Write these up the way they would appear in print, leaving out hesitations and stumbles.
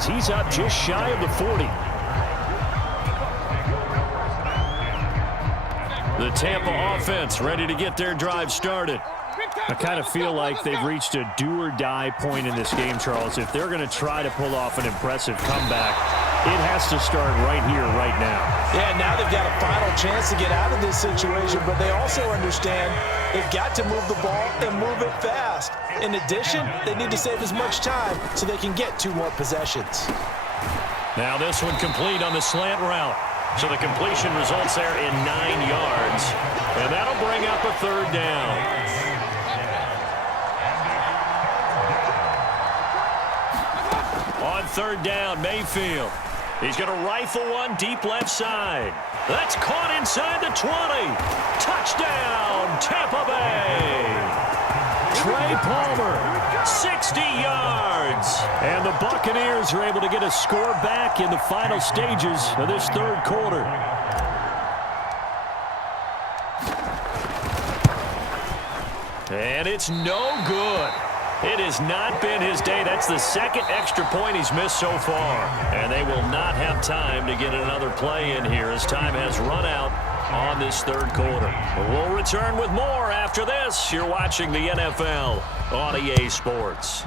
as he's up just shy of the 40. The Tampa offense ready to get their drive started. I kind of feel like they've reached a do-or-die point in this game, Charles. If they're going to try to pull off an impressive comeback, it has to start right here, right now. Yeah, now they've got a final chance to get out of this situation, but they also understand they've got to move the ball and move it fast. In addition, they need to save as much time so they can get 2 more possessions. Now this one complete on the slant route. So the completion results there in 9 yards. And that'll bring up a 3rd down. On 3rd down, Mayfield. He's going to rifle one deep left side. That's caught inside the 20. Touchdown, Tampa Bay. Trey Palmer, 60 yards. And the Buccaneers are able to get a score back in the final stages of this 3rd quarter. And it's no good. It has not been his day. That's the 2nd extra point he's missed so far. And they will not have time to get another play in here as time has run out on this 3rd quarter. But we'll return with more after this. You're watching the NFL on EA Sports.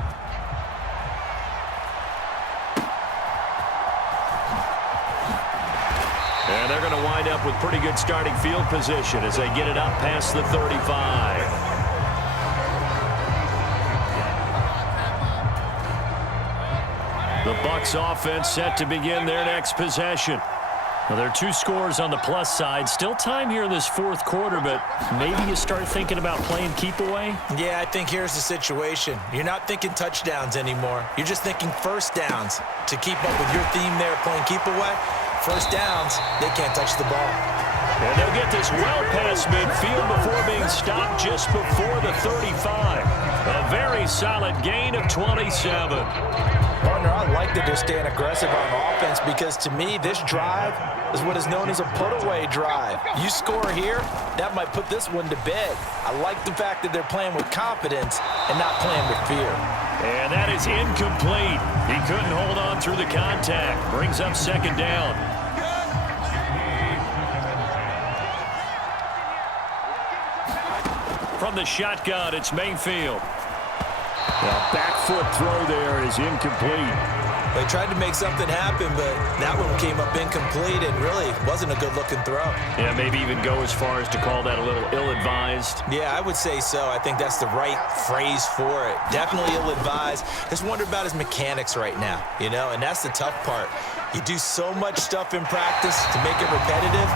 And they're going to wind up with pretty good starting field position as they get it up past the 35. The Bucs offense set to begin their next possession. Well, there are 2 scores on the plus side. Still time here in this 4th quarter, but maybe you start thinking about playing keep away? Yeah, I think here's the situation. You're not thinking touchdowns anymore. You're just thinking 1st downs. To keep up with your theme there, playing keep away, 1st downs, they can't touch the ball. And they'll get this well past midfield before being stopped just before the 35. A very solid gain of 27. Partner, I like that they're staying aggressive on offense because to me, this drive is what is known as a put-away drive. You score here, that might put this one to bed. I like the fact that they're playing with confidence and not playing with fear. And that is incomplete. He couldn't hold on through the contact. Brings up 2nd down. From the shotgun, it's Mayfield. The back foot throw there is incomplete. They tried to make something happen, but that one came up incomplete and really wasn't a good-looking throw. Yeah, maybe even go as far as to call that a little ill-advised. Yeah, I would say so. I think that's the right phrase for it. Definitely ill-advised. Just wonder about his mechanics right now, you know, and that's the tough part. You do so much stuff in practice to make it repetitive,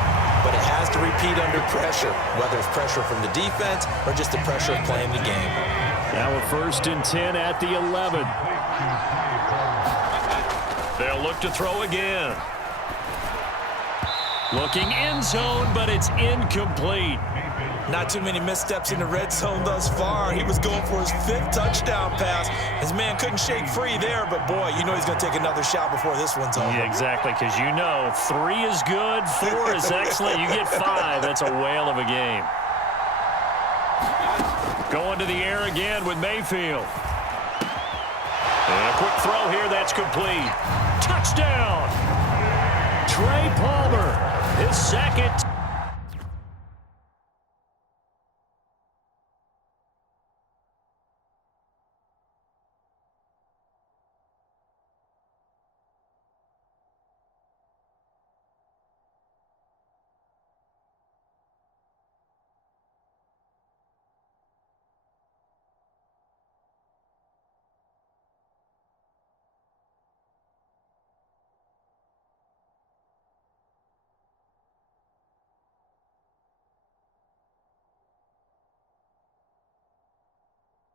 but it has to repeat under pressure, whether it's pressure from the defense or just the pressure of playing the game. Now a 1st and 10 at the 11. They'll look to throw again. Looking end zone, but it's incomplete. Not too many missteps in the red zone thus far. He was going for his 5th touchdown pass. His man couldn't shake free there, but boy, you know he's going to take another shot before this one's over. Yeah, exactly, because you know 3 is good, 4 is excellent. You get 5, that's a whale of a game. Going to the air again with Mayfield. And a quick throw here, that's complete. Touchdown! Trey Palmer, his 2nd.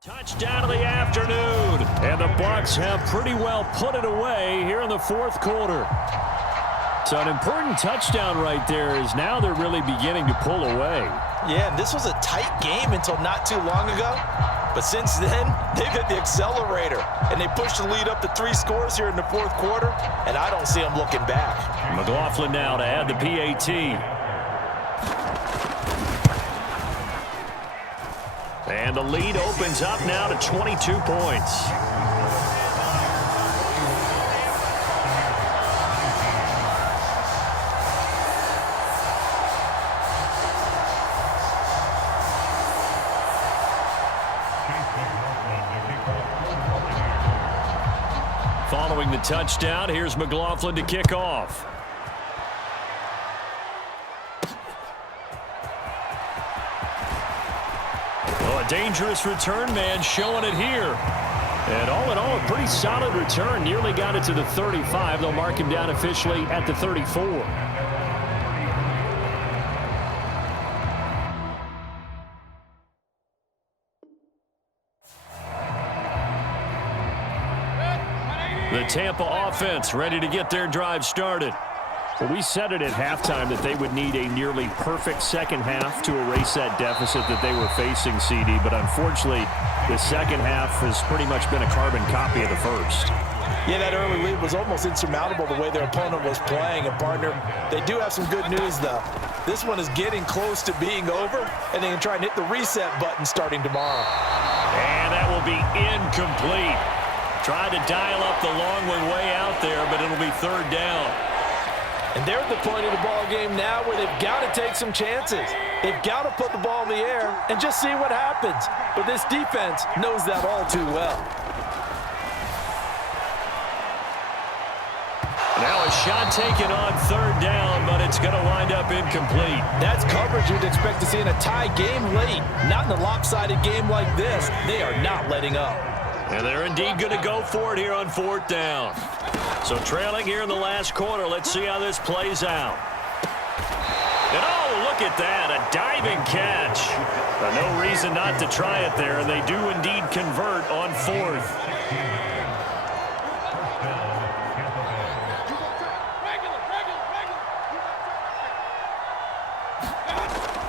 Touchdown of the afternoon. And the Bucs have pretty well put it away here in the 4th quarter. So an important touchdown right there is now they're really beginning to pull away. Yeah, this was a tight game until not too long ago. But since then, they've hit the accelerator. And they pushed the lead up to 3 scores here in the 4th quarter. And I don't see them looking back. McLaughlin now to add the PAT. And the lead opens up now to 22 points. Following the touchdown, here's McLaughlin to kick off. Oh, a dangerous return man showing it here. And all in all, a pretty solid return. Nearly got it to the 35. They'll mark him down officially at the 34. The Tampa offense ready to get their drive started. Well, we said it at halftime that they would need a nearly perfect second half to erase that deficit that they were facing, CD. But unfortunately, the second half has pretty much been a carbon copy of the first. Yeah, that early lead was almost insurmountable the way their opponent was playing. And, partner, they do have some good news, though. This one is getting close to being over, and they can try and hit the reset button starting tomorrow. And that will be incomplete. Tried to dial up the long one way out there, but it'll be third down. And they're at the point of the ball game now where they've got to take some chances. They've got to put the ball in the air and just see what happens. But this defense knows that all too well. Now a shot taken on third down, but it's going to wind up incomplete. That's coverage you'd expect to see in a tie game late. Not in a lopsided game like this. They are not letting up. And they're indeed going to go for it here on fourth down. So trailing here in the last quarter. Let's see how this plays out. And oh, look at that, a diving catch. No reason not to try it there, and they do indeed convert on fourth.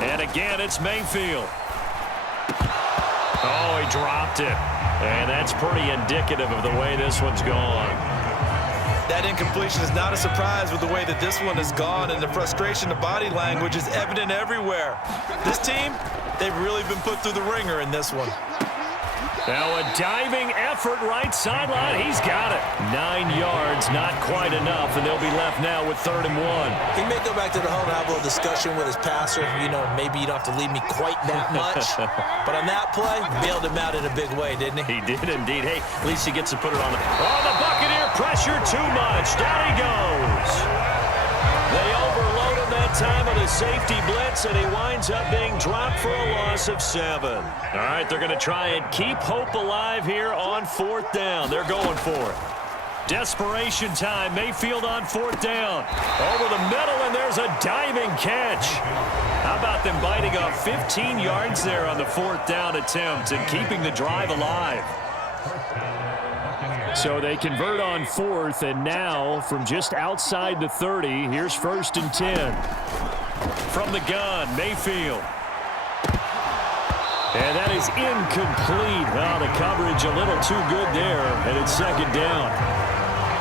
And again, it's Mayfield. Oh, he dropped it. And that's pretty indicative of the way this one's gone. That incompletion is not a surprise with the way that this one has gone, and the frustration of body language is evident everywhere. This team, they've really been put through the ringer in this one. Now a diving effort right sideline. He's got it. 9 yards, not quite enough, and they'll be left now with 3rd and 1. He may go back to the home and have a little discussion with his passer. You know, maybe you don't have to leave me quite that much. But on that play, bailed him out in a big way, didn't he? He did indeed. Hey, at least he gets to put it on the... Oh, the Buccaneer pressure too much. Down he goes. They overload him that time with a safety blitz, and he winds up being dropped for a loss of 7. All right, they're going to try and keep hope alive here on 4th down. They're going for it. Desperation time. Mayfield on 4th down. Over the middle, and there's a diving catch. How about them biting off 15 yards there on the 4th down attempt and keeping the drive alive? So they convert on 4th, and now from just outside the 30, here's 1st and 10. From the gun, Mayfield. And that is incomplete. Oh, the coverage a little too good there, and it's 2nd down.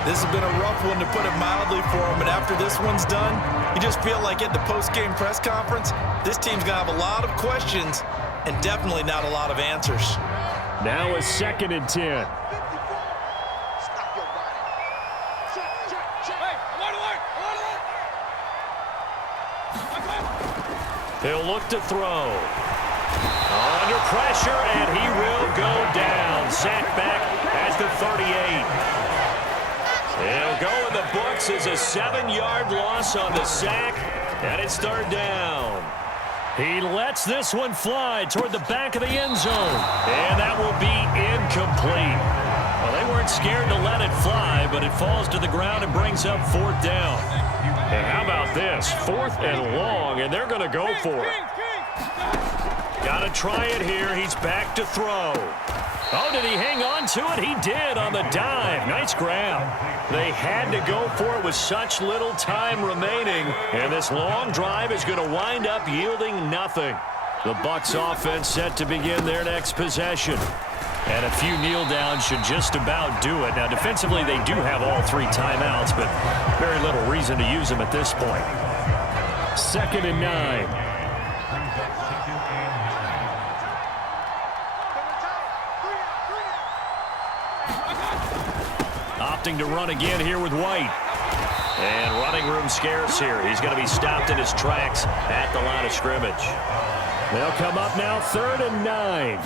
This has been a rough one, to put it mildly, for him, and after this one's done, you just feel like at the post-game press conference, this team's going to have a lot of questions and definitely not a lot of answers. Now a 2nd and 10. He'll look to throw. Under pressure, and he will go down. Sacked back at the 38. He'll go in the books as a 7-yard loss on the sack, and it's 3rd down. He lets this one fly toward the back of the end zone, and that will be incomplete. Well, they weren't scared to let it fly, but it falls to the ground and brings up 4th down. And how about this? 4th and long, and they're going to go for it. Got to try it here. He's back to throw. Oh, did he hang on to it? He did on the dive. Nice grab. They had to go for it with such little time remaining, and this long drive is going to wind up yielding nothing. The Bucs offense set to begin their next possession. And a few kneel downs should just about do it. Now, defensively, they do have all 3 timeouts, but very little reason to use them at this point. 2nd and 9. Opting to run again here with White. And running room scarce here. He's going to be stopped in his tracks at the line of scrimmage. They'll come up now 3rd and 9.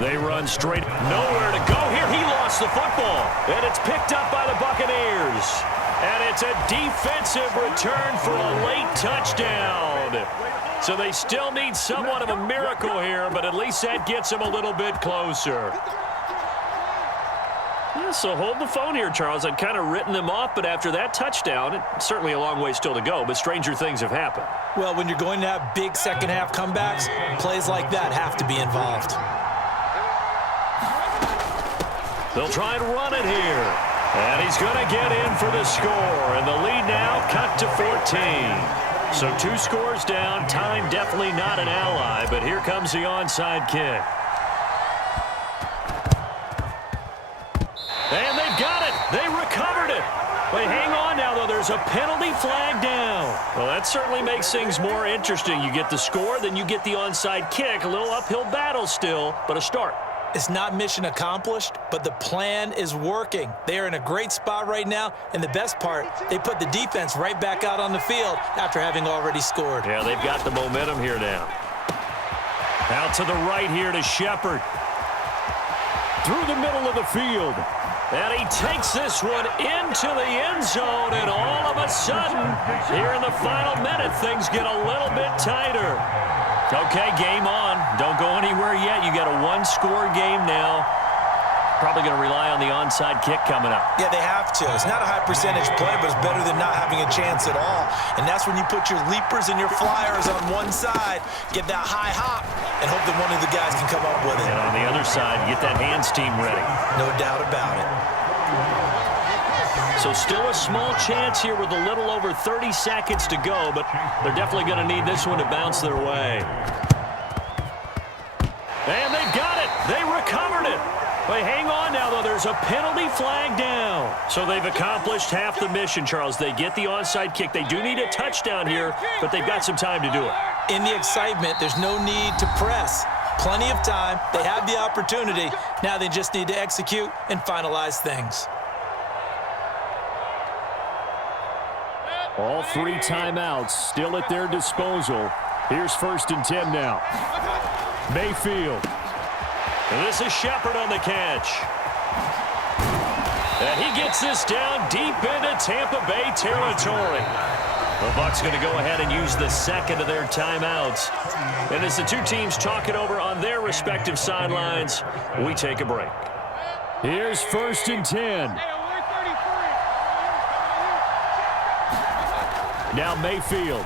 They run straight. Nowhere to go here. He lost the football. And it's picked up by the Buccaneers. And it's a defensive return for a late touchdown. So they still need somewhat of a miracle here, but at least that gets them a little bit closer. Yeah, so hold the phone here, Charles. I'd kind of written them off, but after that touchdown, it's certainly a long way still to go, but stranger things have happened. Well, when you're going to have big second-half comebacks, plays like that have to be involved. They'll try and run it here. And he's going to get in for the score. And the lead now cut to 14. So 2 scores down. Time definitely not an ally, but here comes the onside kick. And they've got it. They recovered it. Wait, hang on now, though. There's a penalty flag down. Well, that certainly makes things more interesting. You get the score, then you get the onside kick. A little uphill battle still, but a start. It's not mission accomplished, but the plan is working. They are in a great spot right now, and the best part, they put the defense right back out on the field after having already scored. Yeah, they've got the momentum here now. Out to the right here to Shepard. Through the middle of the field. And he takes this one into the end zone, and all of a sudden, here in the final minute, things get a little bit tighter. Okay, game on. Don't go anywhere yet. You got a 1-score game now. Probably going to rely on the onside kick coming up. Yeah, they have to. It's not a high percentage play, but it's better than not having a chance at all. And that's when you put your leapers and your flyers on one side, get that high hop, and hope that one of the guys can come up with it. And on the other side, get that hands team ready. No doubt about it. So still a small chance here with a little over 30 seconds to go, but they're definitely going to need this one to bounce their way. And they've got it. They recovered it. Wait, hang on now, though. There's a penalty flag down. So they've accomplished half the mission, Charles. They get the onside kick. They do need a touchdown here, but they've got some time to do it. In the excitement, there's no need to press. Plenty of time. They have the opportunity. Now they just need to execute and finalize things. All 3 timeouts still at their disposal. Here's 1st and 10 now. Mayfield. And this is Shepard on the catch. And he gets this down deep into Tampa Bay territory. The Bucs going to go ahead and use the second of their timeouts. And as the 2 teams talk it over on their respective sidelines, we take a break. Here's 1st and 10. Now Mayfield.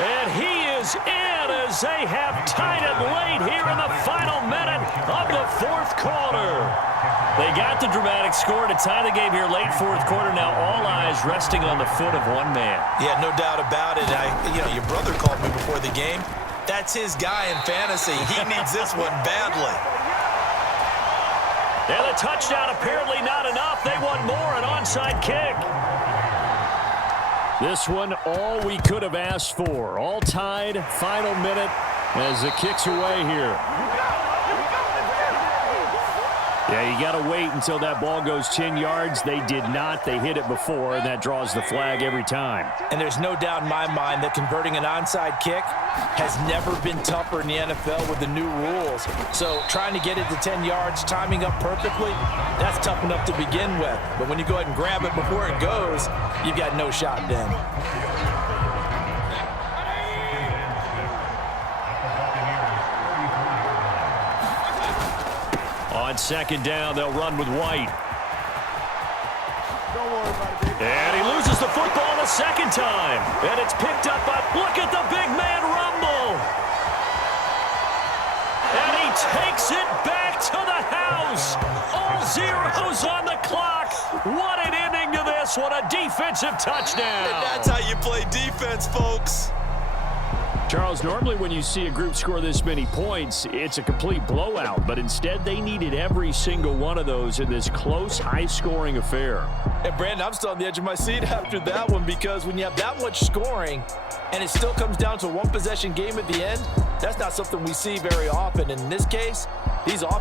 And he is in as they have tied it late here in the final minute of the 4th quarter. They got the dramatic score to tie the game here late 4th quarter. Now all eyes resting on the foot of one man. Yeah, no doubt about it. Your brother called me before the game. That's his guy in fantasy. He needs this one badly. And the touchdown apparently not enough. They want more, an onside kick. This one, all we could have asked for. All tied, final minute as the kick's away here. Yeah, you got to wait until that ball goes 10 yards. They did not. They hit it before, and that draws the flag every time. And there's no doubt in my mind that converting an onside kick has never been tougher in the NFL with the new rules. So trying to get it to 10 yards, timing up perfectly, that's tough enough to begin with. But when you go ahead and grab it before it goes, you've got no shot then. On 2nd down, they'll run with White. And he loses the football the 2nd time. And it's picked up by, look at the big man rumble. And he takes it back to the house. All zeros on the clock. What an ending to this. What a defensive touchdown. And that's how you play defense, folks. Charles, normally when you see a group score this many points, it's a complete blowout. But instead, they needed every single one of those in this close, high-scoring affair. And, Brandon, I'm still on the edge of my seat after that one because when you have that much scoring and it still comes down to a one-possession game at the end, that's not something we see very often. And in this case, these offenses